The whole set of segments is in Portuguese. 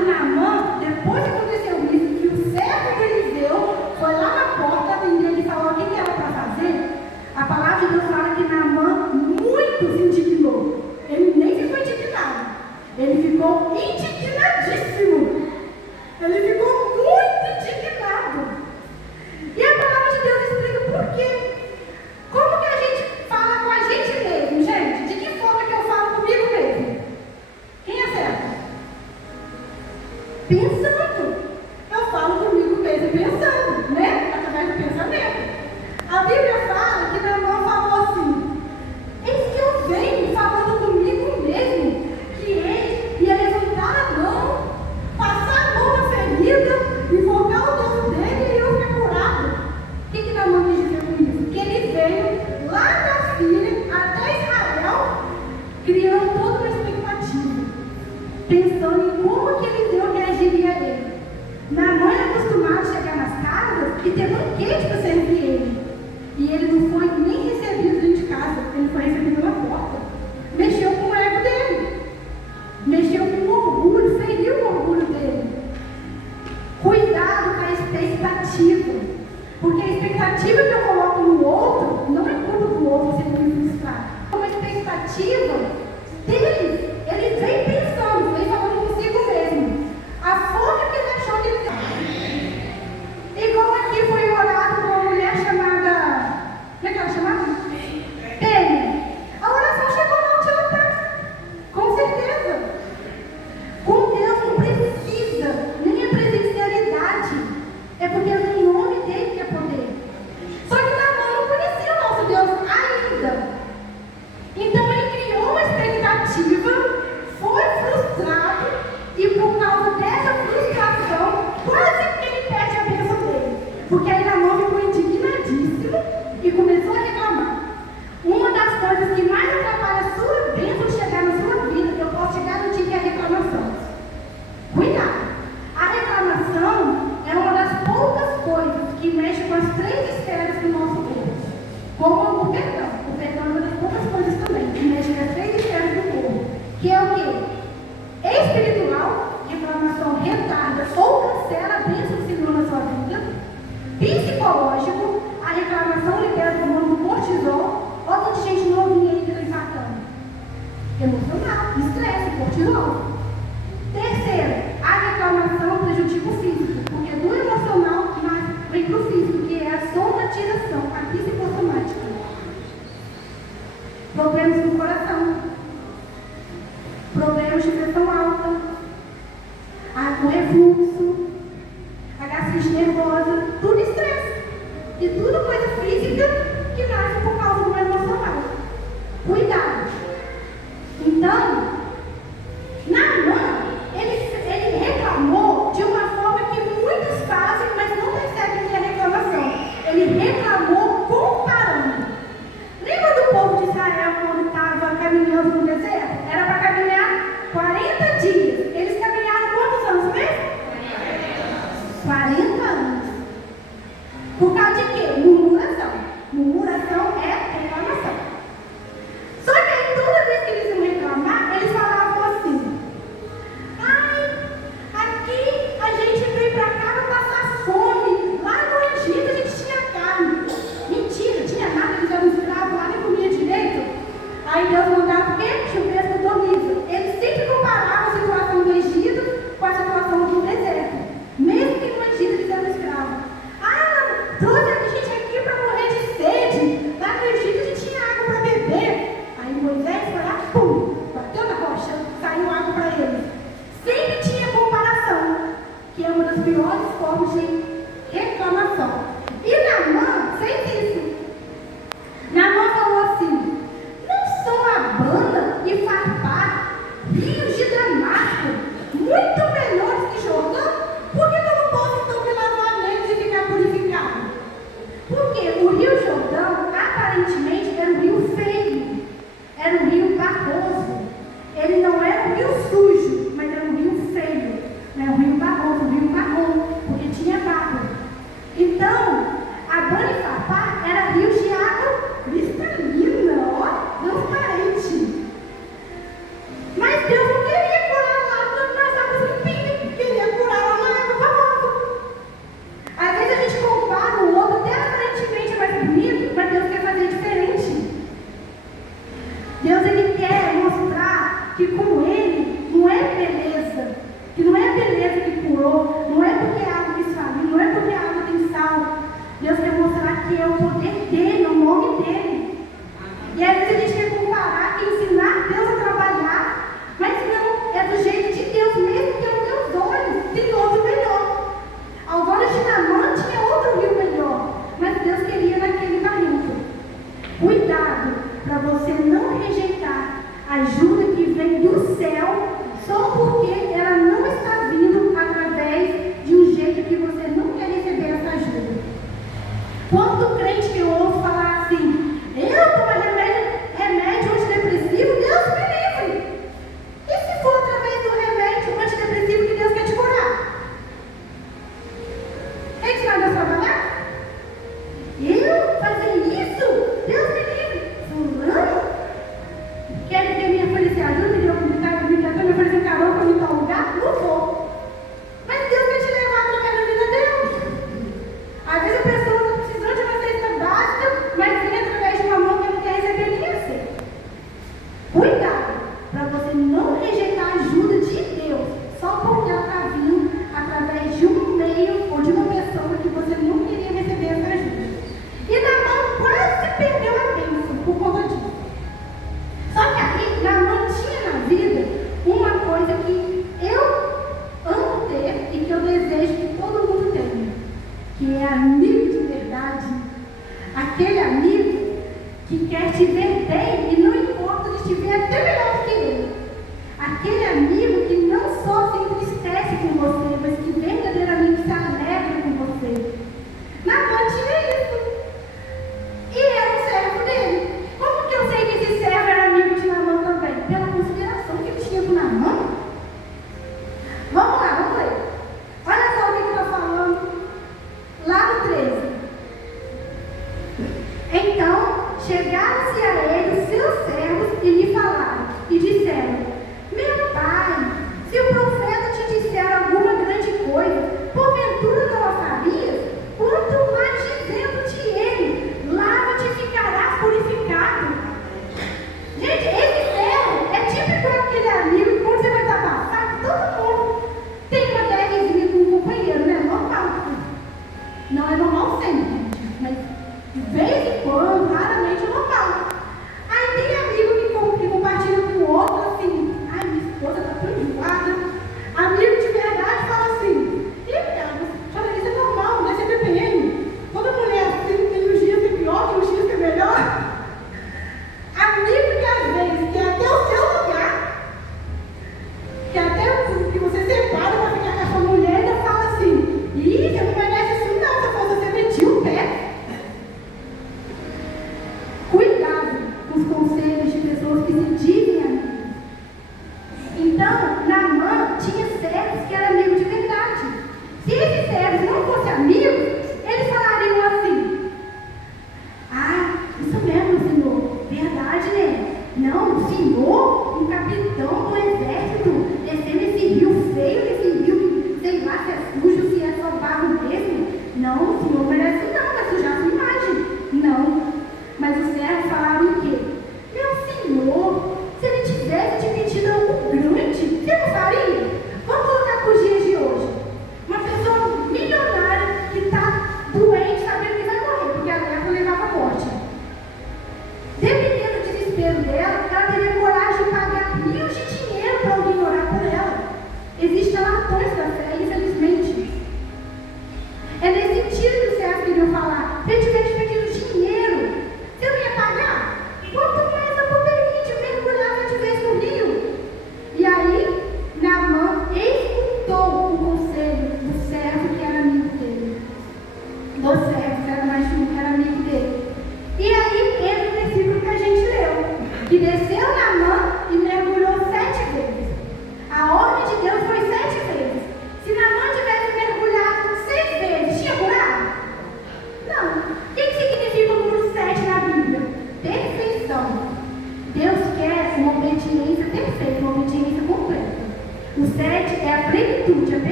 que Naamã, depois que aconteceu isso, que o servo de Eliseu foi lá na porta atender e falou o que era para fazer, a palavra de Deus fala que Naamã muito se indignou. Ele nem ficou indignado, ele ficou indignadíssimo. Ele ficou muito indignado. E a palavra de Deus explica por quê. Como que a gente fala com a gente mesmo, gente? De que forma que eu falo comigo mesmo? Quem acerta? Pensando. Eu falo comigo mesmo pensando, né? Através do pensamento. A Bíblia fala que Naamã falou assim: eis que eu venho falando comigo mesmo, que ele ia levantar a mão, passar a mão na ferida, invocar o Deus dele e eu ficar curado. O que Naamã quis dizer com isso? Que ele veio lá da Síria até Israel, criando toda uma expectativa, pensando em como que Eliseu reagiria a ele. Naamã era acostumado a chegar nas casas e ter banquete para servir ele. E ele não foi nem recebido dentro de casa, ele foi recebido na porta. Mexeu com o ego dele, mexeu com o orgulho, feriu o orgulho dele. Cuidado com a expectativa, porque a expectativa que eu coloco no outro não é culpa do outro se ele me frustrar. É uma expectativa dele, ele vem pensando, vem falando consigo mesmo. A forma que ele achou que ele tem. Igual aqui foi orado com uma mulher chamada. Como é que ela chamava? Penha. A oração chegou lá onde ela está. Com certeza. Com Deus não precisa nem a presencialidade. É porque no nome dele que é poder. Só que Naamã não conhecia o nosso Deus ainda. Então ele criou uma expectativa, foi frustrado e por causa dessa frustração, quase que ele perde a bênção dele. Porque aí Naamã ficou indignadíssimo e começou a reclamar. Uma das coisas que mais atrapalha a sua bênção de chegar na sua vida, eu posso chegar no dia que é a reclamação. Cuidado! A reclamação é uma das poucas coisas que mexe com as 3 esferas do nosso corpo. Como o perdão. O perdão é uma das poucas coisas também que mexe com as 3 esferas do corpo. Que é o quê? Espiritual, reclamação retarda ou cancela a bênção do Senhor na sua vida. Psicológico, a reclamação libera o hormônio do cortisol. Olha quanta gente novinha aí que está infartando. Emocional, estresse, cortisol. Terceiro, a reclamação prejudica o físico, porque do emocional vem para o físico, que é a somatização, a psicossomática. Problemas no coração, problemas de pressão alta, o refluxo, a gastrite nervosa, tudo estresse. E tudo coisa física que nasce por causa do emocional. Cuidado! Então, Naamã, ele reclamou de uma forma que muitos fazem, mas não percebem que é reclamação. Ele reclamou comparando. Lembra do povo de Israel quando estava caminhando no deserto? Era para caminhar 40 dias. Eles caminharam quantos anos mesmo? 40 anos. Por causa de quê? Murmuração. Murmuração é reclamação. Só que aí toda vez que eles iam reclamar, eles falavam assim: ai, aqui a gente veio pra cá para passar fome. Lá no Egito a gente tinha carne. Mentira, tinha nada, eles eram escravos lá, nem comia direito. Aí Deus mandava o quê? Chover codorniz. Eles sempre comparavam a situação do Egito com a situação do deserto. Mesmo que no Egito eles eram escravos. Trouxe a gente aqui para morrer de sede. Lá no Egito a gente tinha água para beber. Aí Moisés foi lá, pum, bateu na rocha, saiu água para eles. Sempre tinha comparação, que é uma das piores formas de reclamação. E Naamã fez isso. Naamã falou assim: não são Abana e Farpar, rios de Damasco, muito melhores que Jordão? Por que eu não posso então me lavar neles e ficar purificado? Porque o rio Jordão, aparentemente, era um rio feio, era um rio barroso. Ele não era um rio sujo, mas era um rio feio. Era um rio barroso, um rio marrom, porque tinha barro. Então, Abana e Farpar era rios de água cristalina, ó, transparente. Mas Deus não queria curar lá, nós estávamos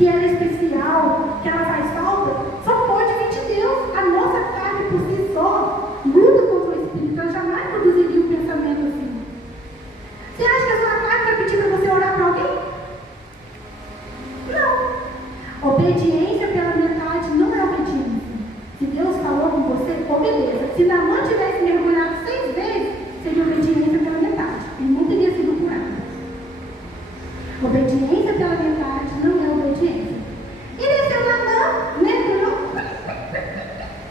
que ela é especial, que ela faz falta, só pode vir de Deus. A nossa carne por si só luta contra o Espírito, ela jamais produziria um pensamento assim. Você acha que a sua carne vai pedir para você orar para alguém? Não. Obediência pela metade não é obediência. Se Deus falou com você, obedeça. Se Naamã tivesse mergulhado 6 vezes, seria obediência pela metade. Ele não teria sido curado. Obediência pela metade não é obediência. E desceu Naamã, mergulhou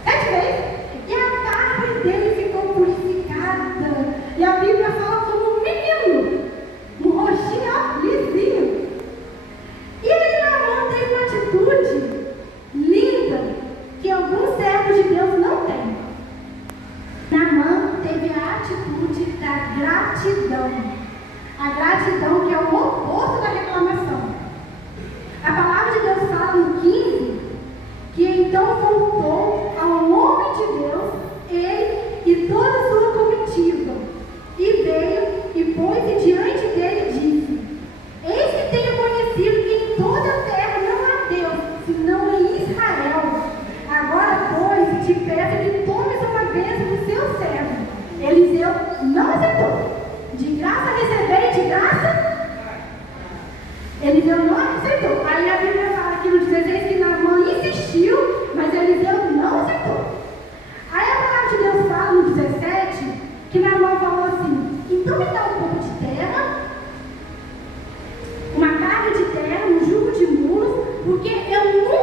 7 vezes. E a carne dele ficou purificada. E a Bíblia fala como um menino. Um rostinho, ó, lisinho. E aí Naamã teve uma atitude linda que alguns servos de Deus não têm. Naamã teve a atitude da gratidão. A gratidão que é o oposto da reclamação. A palavra de Deus fala no 15 que então voltou ao homem de Deus, ele e toda a sua comitiva, e veio e pôs-se diante dele e disse: eis que tenho conhecido que em toda a terra não há Deus, senão em Israel. Agora, pois, te peço que tomes uma bênção do seu servo. Eliseu não aceitou. De graça receber, de graça Eliseu não aceitou. Aí a Bíblia fala aqui no 16 que Naamã insistiu, mas Eliseu não aceitou. Aí a palavra de Deus fala no 17 que Naamã falou assim: então me dá um pouco de terra, uma carga de terra, um jugo de mulos, porque eu nunca